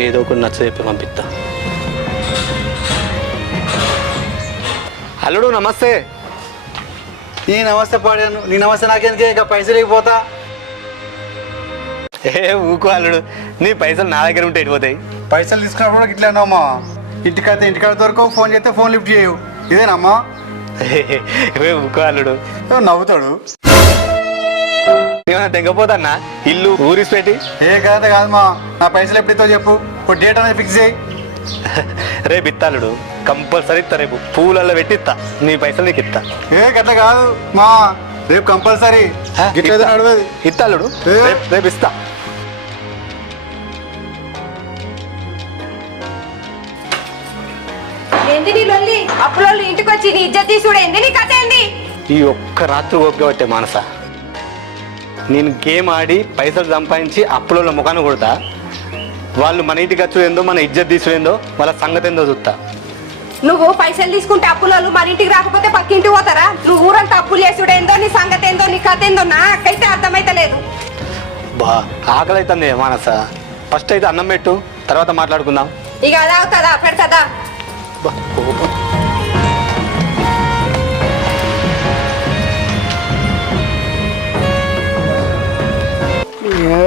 ఏదో ఒకటి నచ్చ చెప్పి పంపిస్తా. అల్లుడు నమస్తే. నీ నమస్తే పాడాను నీ నమస్తే నాకెందుకే? ఇక పైసలు ఇవ్వకపోతా. ఏ ఊకో అల్లుడు. నీ పైసలు నా దగ్గర ఉంటే వెళ్ళిపోతాయి పైసలు తీసుకున్నప్పుడు ఇట్లా అన్నావమ్మా ఇంటికైతే ఇంటికాడ దొరకవు ఫోన్ చేస్తే ఫోన్ లిఫ్ట్ చేయవు. ఇదేనమ్మా? ఏ ఊకో అల్లుడు. నవ్వుతాడు. ఏమన్నా తెగపోతాన్నా ఇల్లు ఊరిసి పెట్టి ఏ కాదు కాదమ్మా. నా పైసలు ఎప్పుడైతే చెప్పు. ఒక డేట్ అనేది ఫిక్స్ చేయి. రేపు ఇత్తా అల్లుడు కంపల్సరీ ఇస్తా రేపు. పూలల్లో పెట్టి ఇస్తా నీ పైసలు నీకు ఇస్తా ఏ గట్ల కాదు మా. రేపు కంపల్సరీ. గిట్ల. నడవది ఏ? రేపు- రేపు ఇస్తా. ఏంది నీ లొల్లి? అప్పులోళ్ళు ఇంటికి వచ్చి నీ ఇజ్జత్ తీసుడు. ఏంది నీ కథ ఏంది? ఈ ఒక్క రాత్రి ఓపిక పట్టే మానస. నేను గేమ్ ఆడి పైసలు సంపాదించి అప్పుల ముఖాన్ని కొడతా. వాళ్ళు మన ఇంటికి వచ్చి ఏందో మన ఇజ్జత్ తీసుడేందో వాళ్ళ సంగతి ఏందో చూస్తా. నువ్వు పైసలు తీసుకుంటే అప్పులోళ్ళు మన ఇంటికి రాకపోతే పక్కింటికి పోతారా? నువ్వు ఊరంతా అప్పులు చేసుడు ఏందో నీ సంగతి ఏందో నీ కథ ఏందో నాకైతే అర్థమైతలేదు. బా ఆకలి అవుతుంది మానస. ఫస్ట్ అయితే అన్నం పెట్టు తర్వాత మాట్లాడుకుందాం. ఇక అదా కదా పెడతదా?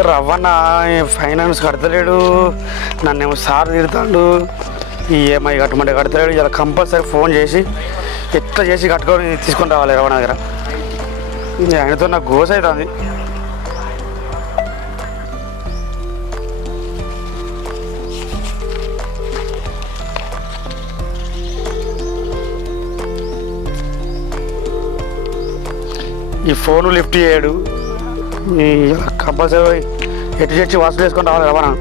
రవ్వన్న ఫైనాన్స్ కడతలేడు నన్నేమో సార్ తిడతాడు. ఈఎంఐ కట్టమంటే కడతలేడు ఇలా కంపల్సరీ ఫోన్ చేసి ఎట్లా చేసి కట్టుకొని తీసుకొని రావాలి రవణ దగ్గర. ఆయనతో నాకు గోస అవుతుంది ఈ ఫోను లిఫ్ట్ చేయడు. కంపల్సరీ ఎటు చేసి వసూలు చేసుకొని రావాలి రవాణా.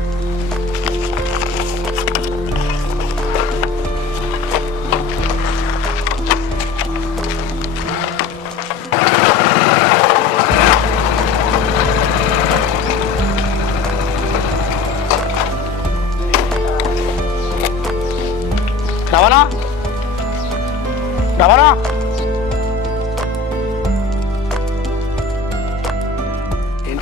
రవాణా? రవాణా?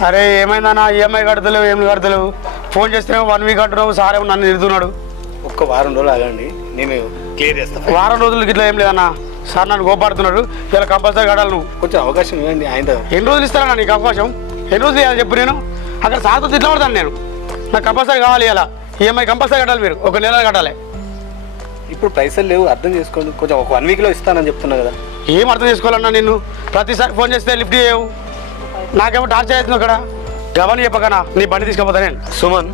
అరే ఏమైందన్నా? ఈఎంఐ కడతలేవు ఏమి కడతలేవు? ఫోన్ చేస్తేనేమో వన్ వీక్ అంటున్నావు సార్ ఏమో నన్ను తిడుతున్నాడు. ఒక్క వారం రోజులు ఆగండి నేను క్లియర్ చేస్తా. వారం రోజులు ఇట్లా ఏం లేదన్నా? సార్ నన్ను కోపాడుతున్నాడు ఇలా కంపల్సరీ కట్టాలి నువ్వు. కొంచెం అవకాశం ఇవ్వండి ఆయన ఎన్ని రోజులు ఇస్తానా నీకు అవకాశం? ఎన్ని రోజులు ఇవ్వాలి చెప్పు నేను? అక్కడ సార్తో తిట్లా పడతాను నేను. నాకు కంపల్సరీ కావాలి ఇలా. ఈఎంఐ కంపల్సరీ కట్టాలి మీరు. ఒక నెల కట్టాలి. ఇప్పుడు పైసలు లేవు అర్థం చేసుకోండి. కొంచెం ఒక వన్ వీక్లో ఇస్తానని చెప్తున్నా కదా. ఏం అర్థం చేసుకోవాలన్నా నిన్ను? ప్రతిసారి ఫోన్ చేస్తే లిఫ్ట్ చేయవు. నాకేమో టార్చర్ అవుతుంది అక్కడ గవని చెప్పకనా? నీ బండి తీసుకుపోతా నేను. సుమన్.